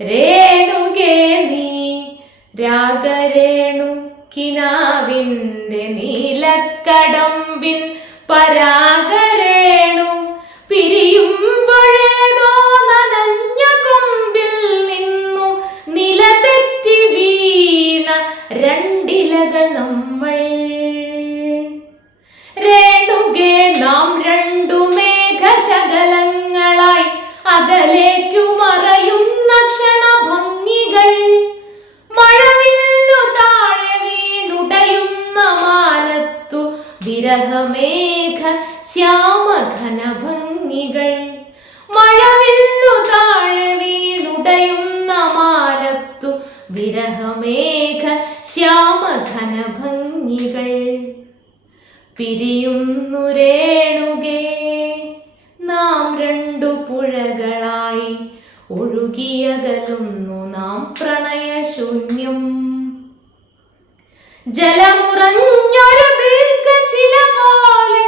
രേണുകേ നീ രാഗരേണു കിനാവിൻ്റെ നീലക്കടമ്പിൻ പരാഗരേണു പിരിയുമ്പോഴേതോ നനഞ്ഞ കൊമ്പിൽ നിന്നു നിലതെറ്റി വീണ രണ്ടിലകൾ നമ്മൾ. രേണുകേ നാം രണ്ടു മേഘശകലങ്ങളായി അകലേക്കു മറയുന്ന ക്ഷണഭംഗികൾ. മഴവില്ലു താഴെ വീണുടയുന്ന മാനത്തു വിരഹമേഘ ശ്യാമഘനഭംഗികൾ. മഴവില്ലു താഴെ വീണുടയുന്ന മാനത്തു വിരഹമേഘ ശ്യാമഘനഭംഗികൾ. പിരിയുന്നു രേണുകേ നാം രണ്ടു പുഴകളായി ഒഴുകിയകലുന്നു നാം പ്രണയശൂന്യം. ജലമുറഞ്ഞൊരു ദീർഘശില പോലെ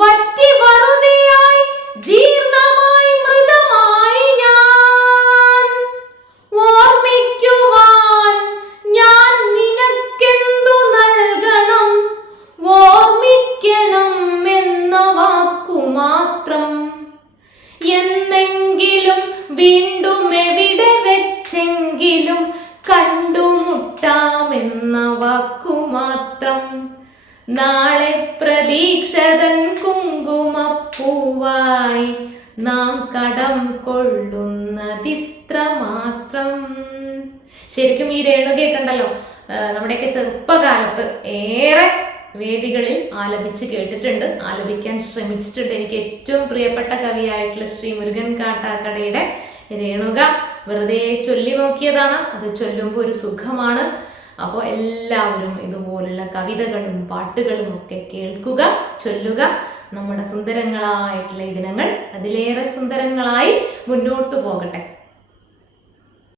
വറ്റി വറുതിയായി ജീർണമായി മൃതമായി ഞാൻ. ഓർമ്മിക്കുവാൻ ഞാൻ നിനക്കെന്തു നൽകണം? ഓർമ്മിക്കണം എന്ന വാക്കു മാത്രം. എന്നെങ്കിലും വീണ്ടും എവിടെ വെച്ചെങ്കിലും കണ്ടുമുട്ടാമെന്ന വാക്കു മാത്രം. നാളെ പ്രതീക്ഷതൻ കുങ്കുമപ്പൂവായി നാം കടം കൊള്ളുന്നതിത്ര മാത്രം. ശരിക്കും ഈ രേണുകയെ കണ്ടല്ലോ, നമ്മുടെയൊക്കെ ചെറുപ്പകാലത്ത് ഏറെ വേദികളിൽ ആലപിച്ച് കേട്ടിട്ടുണ്ട്, ആലപിക്കാൻ ശ്രമിച്ചിട്ടുണ്ട്. എനിക്ക് ഏറ്റവും പ്രിയപ്പെട്ട കവിയായിട്ടുള്ള ശ്രീ മുരുകൻ കാട്ടാക്കടയുടെ രേണുക വെറുതെ ചൊല്ലി നോക്കിയതാണ്. അത് ചൊല്ലുമ്പോൾ ഒരു സുഖമാണ്. അപ്പോൾ എല്ലാവരും ഇതുപോലുള്ള കവിതകളും പാട്ടുകളും ഒക്കെ കേൾക്കുക, ചൊല്ലുക. നമ്മുടെ സുന്ദരങ്ങളായിട്ടുള്ള ഈ ദിനങ്ങൾ അതിലേറെ സുന്ദരങ്ങളായി മുന്നോട്ട് പോകട്ടെ.